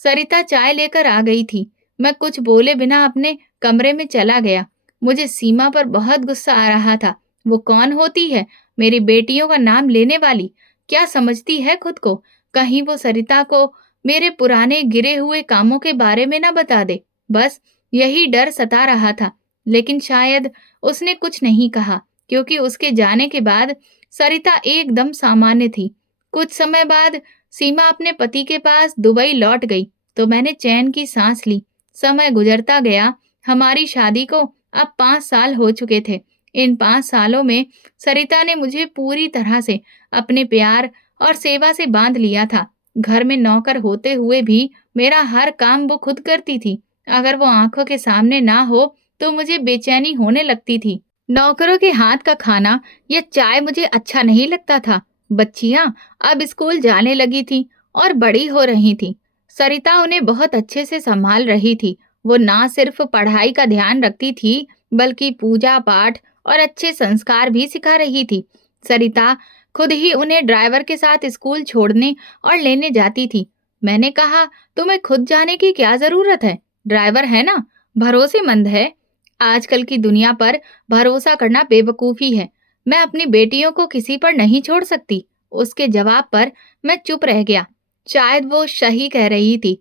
सरिता चाय लेकर आ गई थी। मैं कुछ बोले बिना अपने कमरे में चला गया। मुझे सीमा पर बहुत गुस्सा आ रहा था। वो कौन होती है, मेरी बेटियों का नाम लेने वाली? क्या समझती है खुद को? कहीं वो सरिता को मेरे पुराने गिरे हुए कामों के बारे में ना बता दे। बस यही डर सता रहा था। लेकिन शायद उसने कुछ नहीं कहा, क्योंकि उसके जाने के बाद सरिता एकदम सामान्य थी। कुछ समय बाद सीमा अपने पति के पास दुबई लौट गई तो मैंने चैन की सांस ली। समय गुजरता गया। हमारी शादी को अब 5 साल हो चुके थे। इन 5 सालों में सरिता ने मुझे पूरी तरह से अपने प्यार और सेवा से बांध लिया था। घर में नौकर होते हुए भी मेरा हर काम वो खुद करती थी। अगर वो आंखों के सामने ना हो तो मुझे बेचैनी होने लगती थी। नौकरों के हाथ का खाना या चाय मुझे अच्छा नहीं लगता था। बच्चियां अब स्कूल जाने लगी थी और बड़ी हो रही थी। सरिता उन्हें बहुत अच्छे से संभाल रही थी। वो ना सिर्फ पढ़ाई का ध्यान रखती थी, बल्कि पूजा पाठ और अच्छे संस्कार भी सिखा रही थी। सरिता खुद ही उन्हें ड्राइवर के साथ स्कूल छोड़ने और लेने जाती थी। मैंने कहा, तुम्हें खुद जाने की क्या जरूरत है? ड्राइवर है ना, भरोसेमंद है। आजकल की दुनिया पर भरोसा करना बेवकूफी है। मैं अपनी बेटियों को किसी पर नहीं छोड़ सकती। उसके जवाब पर मैं चुप रह गया। शायद वो सही कह रही थी।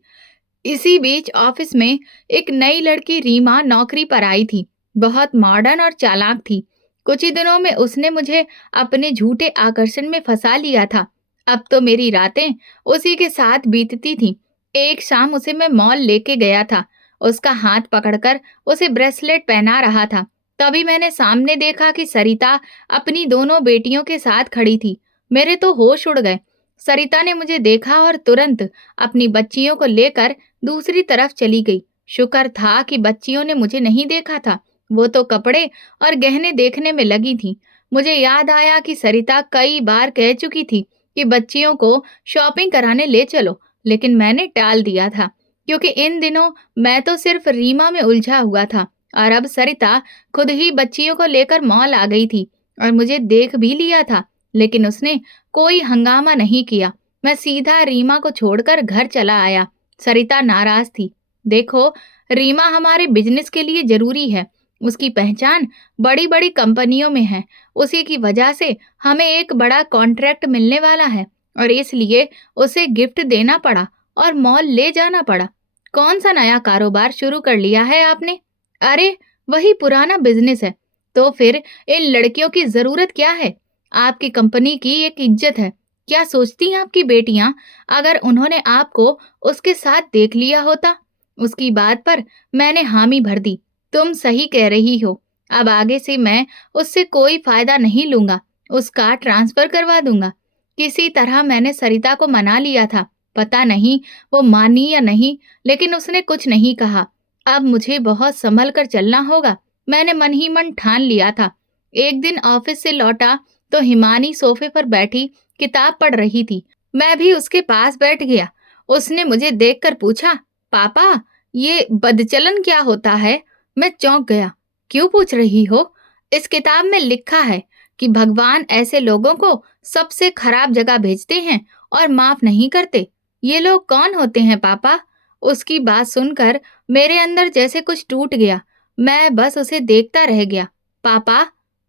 इसी बीच ऑफिस में एक नई लड़की रीमा नौकरी पर आई थी। बहुत मॉडर्न और चालाक थी। कुछ ही दिनों में उसने मुझे अपने झूठे आकर्षण में फंसा लिया था। अब तो मेरी रातें उसी के साथ बीतती थीं। एक शाम उसे मैं मॉल लेके गया था। उसका हाथ पकड़कर उसे ब्रेसलेट पहना रहा था। तभी मैंने सामने देखा कि सरिता अपनी दोनों बेटियों के साथ खड़ी थी। मेरे तो होश उड़ गए। सरिता ने मुझे देखा और तुरंत अपनी बच्चियों को लेकर दूसरी तरफ चली गई। शुक्र था कि बच्चियों ने मुझे नहीं देखा था। वो तो कपड़े और गहने देखने में लगी थी। मुझे याद आया कि सरिता कई बार कह चुकी थी कि बच्चियों को शॉपिंग कराने ले चलो, लेकिन मैंने टाल दिया था क्योंकि इन दिनों मैं तो सिर्फ रीमा में उलझा हुआ था। और अब सरिता खुद ही बच्चियों को लेकर मॉल आ गई थी और मुझे देख भी लिया था, लेकिन उसने कोई हंगामा नहीं किया। मैं सीधा रीमा को छोड़कर घर चला आया। सरिता नाराज थी। देखो, रीमा हमारे बिजनेस के लिए जरूरी है। उसकी पहचान बड़ी बड़ी कंपनियों में है। उसी की वजह से हमें एक बड़ा कॉन्ट्रैक्ट मिलने वाला है और इसलिए उसे गिफ्ट देना पड़ा और मॉल ले जाना पड़ा। कौन सा नया कारोबार शुरू कर लिया है आपने? अरे, वही पुराना बिजनेस है। तो फिर इन लड़कियों की जरूरत क्या है? आपकी कंपनी की एक इज्जत है। क्या सोचती हैं आपकी बेटियां अगर उन्होंने आपको उसके साथ देख लिया होता? उसकी बात पर मैंने हामी भर दी। तुम सही कह रही हो। अब आगे से मैं उससे कोई फायदा नहीं लूंगा। उसका ट्रांसफर करवा दूंगा। किसी तरह मैंने सरिता को मना लिया था। पता नहीं वो मानी या नहीं, लेकिन उसने कुछ नहीं कहा। अब मुझे बहुत संभल कर चलना होगा। मैंने मन ही मन ठान लिया था। एक दिन ऑफिस से लौटा तो हिमानी सोफे पर बैठी किताब पढ़ रही थी। मैं भी उसके पास बैठ गया। उसने मुझे देखकर पूछा, पापा, ये बदचलन क्या होता है? मैं चौंक गया। क्यों पूछ रही हो? इस किताब में लिखा है कि भगवान ऐसे लोगों को सबसे खराब जगह भेजते हैं और माफ नहीं करते। ये लोग कौन होते हैं पापा? उसकी बात सुनकर मेरे अंदर जैसे कुछ टूट गया। मैं बस उसे देखता रह गया। पापा,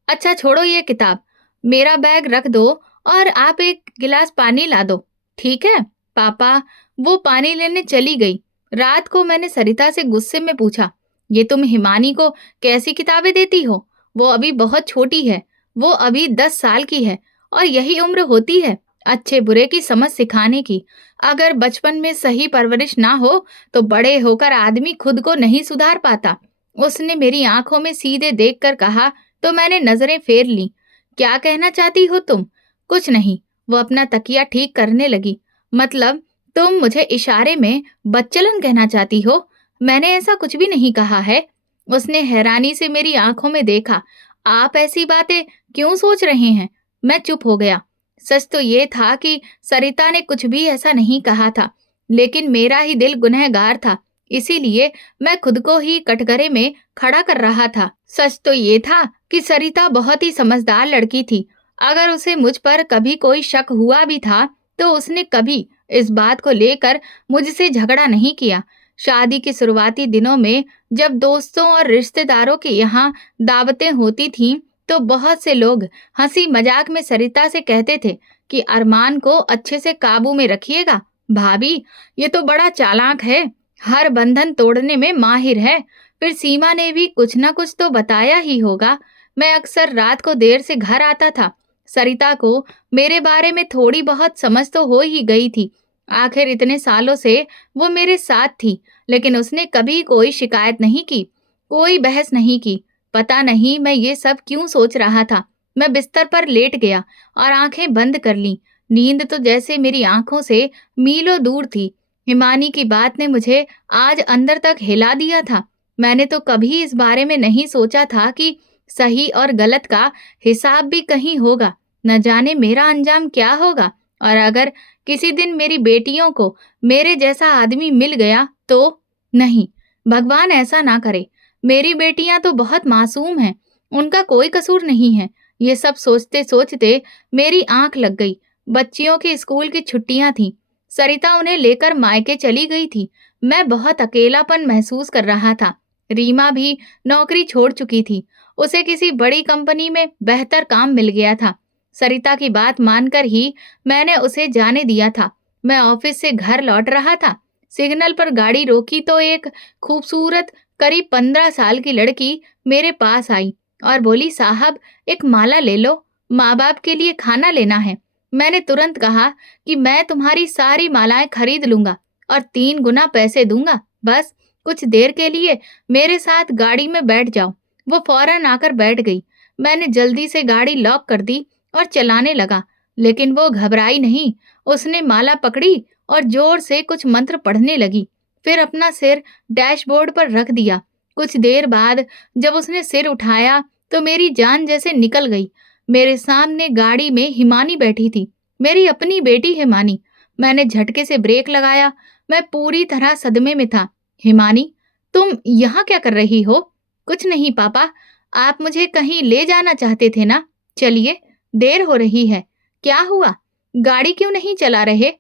अच्छा छोड़ो ये किताब, मेरा बैग रख दो और आप एक गिलास पानी ला दो। ठीक है पापा। वो पानी लेने चली गई। रात को मैंने सरिता से गुस्से में पूछा, ये तुम हिमानी को कैसी किताबें देती हो? वो अभी बहुत छोटी है। वो अभी 10 साल की है और यही उम्र होती है अच्छे बुरे की समझ सिखाने की। अगर बचपन में सही परवरिश ना हो तो बड़े होकर आदमी खुद को नहीं सुधार पाता। उसने मेरी आंखों में सीधे देखकर कहा तो मैंने नजरें फेर ली। क्या कहना चाहती हो तुम? कुछ नहीं। वो अपना तकिया ठीक करने लगी। मतलब तुम मुझे इशारे में बच्चलन कहना चाहती हो? मैंने ऐसा कुछ भी नहीं कहा है। उसने हैरानी से मेरी आंखों में देखा। आप ऐसी बातें क्यों सोच रहे हैं? मैं चुप हो गया। सच तो ये था कि सरिता ने कुछ भी ऐसा नहीं कहा था, लेकिन मेरा ही दिल गुनहगार था। इसीलिए मैं खुद को ही कटघरे में खड़ा कर रहा था। सच तो ये था कि सरिता बहुत ही समझदार लड़की थी। अगर उसे मुझ पर कभी कोई शक हुआ भी था, तो उसने कभी इस बात को लेकर मुझसे झगड़ा नहीं किया। शादी के शुरुआती दिनों में जब दोस्तों और रिश्तेदारों के यहाँ दावतें होती थीं, तो बहुत से लोग हंसी मजाक में सरिता से कहते थे कि अरमान को अच्छे से काबू में रखिएगा। भाभी, ये तो बड़ा चालाक है, हर बंधन तोड़ने में माहिर है। फिर सीमा ने भी कुछ ना कुछ तो बताया ही होगा। मैं अक्सर रात को देर से घर आता था। सरिता को मेरे बारे में थोड़ी बहुत समझ तो हो ही गई थी। आखिर इतने सालों से वो मेरे साथ थी, लेकिन उसने कभी कोई शिकायत नहीं की, कोई बहस नहीं की। पता नहीं मैं ये सब क्यों सोच रहा था। मैं बिस्तर पर लेट गया और आंखें बंद कर लीं। नींद तो जैसे मेरी आंखों से मीलों दूर थी। हिमानी की बात ने मुझे आज अंदर तक हिला दिया था। मैंने तो कभी इस बारे में नहीं सोचा था कि सही और गलत का हिसाब भी कहीं होगा। न जाने मेरा अंजाम क्या होगा। और अगर किसी दिन मेरी बेटियों को मेरे जैसा आदमी मिल गया तो? नहीं, भगवान ऐसा ना करे। मेरी बेटियां तो बहुत मासूम हैं, उनका कोई कसूर नहीं है। ये सब सोचते सोचते मेरी आंख लग गई। बच्चियों के स्कूल की छुट्टियां थीं। सरिता उन्हें लेकर मायके चली गई थी। मैं बहुत अकेलापन महसूस कर रहा था। रीमा भी नौकरी छोड़ चुकी थी। उसे किसी बड़ी कंपनी में बेहतर काम मिल गया था। सरिता की बात मानकर ही मैंने उसे जाने दिया था। मैं ऑफिस से घर लौट रहा था। सिग्नल पर गाड़ी रोकी तो एक खूबसूरत करीब 15 साल की लड़की मेरे पास आई और बोली, साहब एक माला ले लो, माँ बाप के लिए खाना लेना है। मैंने तुरंत कहा कि मैं तुम्हारी सारी मालाएं खरीद लूंगा और 3 गुना पैसे दूंगा। बस कुछ देर के लिए मेरे साथ गाड़ी में बैठ जाओ। वो फौरन आकर बैठ गई। मैंने जल्दी से गाड़ी लॉक कर दी और चलाने लगा, लेकिन वो घबराई नहीं। उसने माला पकड़ी और जोर से कुछ मंत्र पढ़ने लगी, फिर अपना सिर डैशबोर्ड पर रख दिया। कुछ देर बाद जब उसने सिर उठाया तो मेरी जान जैसे निकल गई। मेरे सामने गाड़ी में हिमानी बैठी थी, मेरी अपनी बेटी हिमानी। मैंने झटके से ब्रेक लगाया। मैं पूरी तरह सदमे में था। हिमानी, तुम यहाँ क्या कर रही हो? कुछ नहीं पापा, आप मुझे कहीं ले जाना चाहते थे ना? चलिए, देर हो रही है। क्या हुआ? गाड़ी क्यों नहीं चला रहे?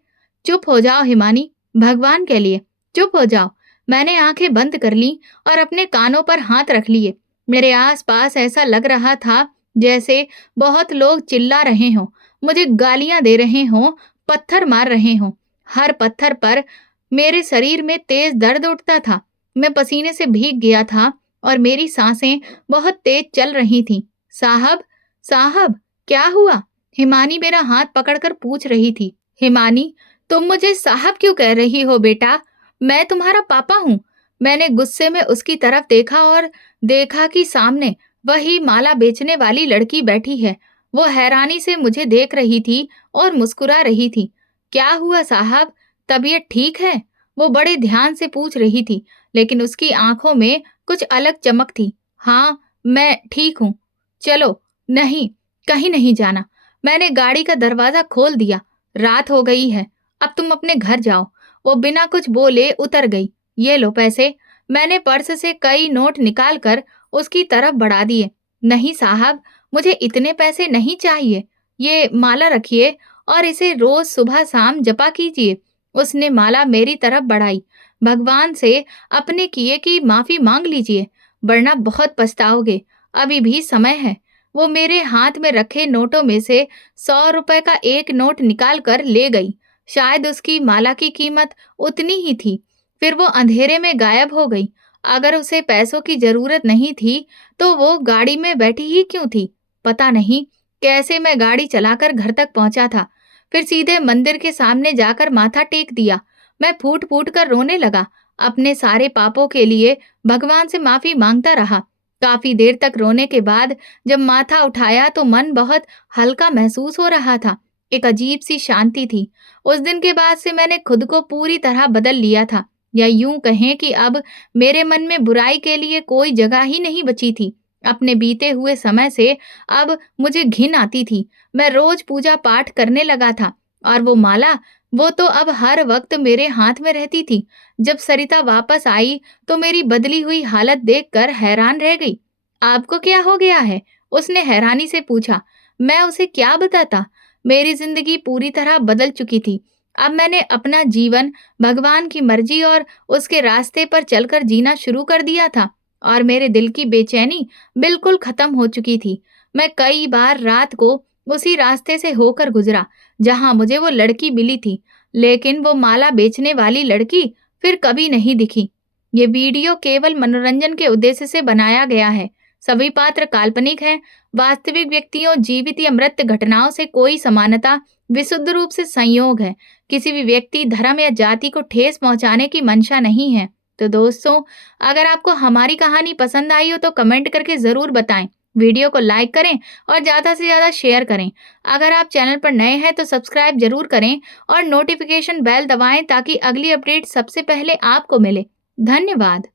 चुप हो जाओ हिमानी, भगवान के लिए चुप हो जाओ। मैंने आंखें बंद कर ली और अपने कानों पर हाथ रख लिए। मेरे आसपास ऐसा लग रहा था जैसे बहुत लोग चिल्ला रहे हों, मुझे गालियां दे रहे हों, पत्थर मार रहे हों। हर पत्थर पर मेरे शरीर में तेज दर्द उठता था। मैं पसीने से भीग गया था और मेरी सांसें बहुत तेज चल रही थीं। साहब, साहब, क्या हुआ? हिमानी मेरा हाथ पकड़कर पूछ रही थी। हिमानी, तुम मुझे साहब क्यों कह रही हो बेटा? मैं तुम्हारा पापा हूँ। मैंने गुस्से में उसकी तरफ देखा और देखा कि सामने वही माला बेचने वाली लड़की बैठी है। वो हैरानी से मुझे देख रही थी और मुस्कुरा रही थी। क्या हुआ साहब, तबीयत ठीक है? वो बड़े ध्यान से पूछ रही थी, लेकिन उसकी आंखों में कुछ अलग चमक थी। हाँ, मैं ठीक हूँ। चलो, नहीं, कहीं नहीं जाना। मैंने गाड़ी का दरवाजा खोल दिया। रात हो गई है, अब तुम अपने घर जाओ। वो बिना कुछ बोले उतर गई। ये लो पैसे। मैंने पर्स से कई नोट निकालकर उसकी तरफ बढ़ा दिए। नहीं साहब, मुझे इतने पैसे नहीं चाहिए। ये माला रखिए और इसे रोज सुबह शाम जपा कीजिए। उसने माला मेरी तरफ बढ़ाई। भगवान से अपने किए की माफी मांग लीजिए, वरना बहुत पछताओगे। अभी भी समय है। वो मेरे हाथ में रखे नोटों में से 100 रुपए का एक नोट निकाल कर ले गई। शायद उसकी माला की कीमत उतनी ही थी। फिर वो अंधेरे में गायब हो गई। अगर उसे पैसों की जरूरत नहीं थी तो वो गाड़ी में बैठी ही क्यों थी? पता नहीं कैसे मैं गाड़ी चलाकर घर तक पहुंचा था। फिर सीधे मंदिर के सामने जाकर माथा टेक दिया। मैं फूट फूट कर रोने लगा। अपने सारे पापों के लिए भगवान से माफी मांगता रहा। काफी देर तक रोने के बाद जब माथा उठाया तो मन बहुत हल्का महसूस हो रहा था। एक अजीब सी शांति थी। उस दिन के बाद से मैंने खुद को पूरी तरह बदल लिया था, या यूं कहें कि अब मेरे मन में बुराई के लिए कोई जगह ही नहीं बची थी। अपने बीते हुए समय से अब मुझे घिन आती थी। मैं रोज पूजा पाठ करने लगा था और वो माला, वो तो अब हर वक्त मेरे हाथ में रहती थी। जब सरिता वापस आई तो मेरी बदली हुई हालत देखकर हैरान रह गई। आपको क्या हो गया है? उसने हैरानी से पूछा। मैं उसे क्या बताता? मेरी जिंदगी पूरी तरह बदल चुकी थी। अब मैंने अपना जीवन भगवान की मर्जी और उसके रास्ते पर चलकर जीना शुरू कर दिया था और मेरे दिल की बेचैनी बिल्कुल खत्म हो चुकी थी। मैं कई बार रात को उसी रास्ते से होकर गुजरा जहां मुझे वो लड़की मिली थी, लेकिन वो माला बेचने वाली लड़की फिर कभी नहीं दिखी। ये वीडियो केवल मनोरंजन के उद्देश्य से बनाया गया है। सभी पात्र काल्पनिक हैं। वास्तविक व्यक्तियों, जीवित या मृत घटनाओं से कोई समानता विशुद्ध रूप से संयोग है। किसी भी व्यक्ति, धर्म या जाति को ठेस पहुंचाने की मंशा नहीं है। तो दोस्तों, अगर आपको हमारी कहानी पसंद आई हो तो कमेंट करके जरूर बताएं। वीडियो को लाइक करें और ज़्यादा से ज़्यादा शेयर करें। अगर आप चैनल पर नए हैं तो सब्सक्राइब जरूर करें और नोटिफिकेशन बेल दबाएं ताकि अगली अपडेट सबसे पहले आपको मिले। धन्यवाद।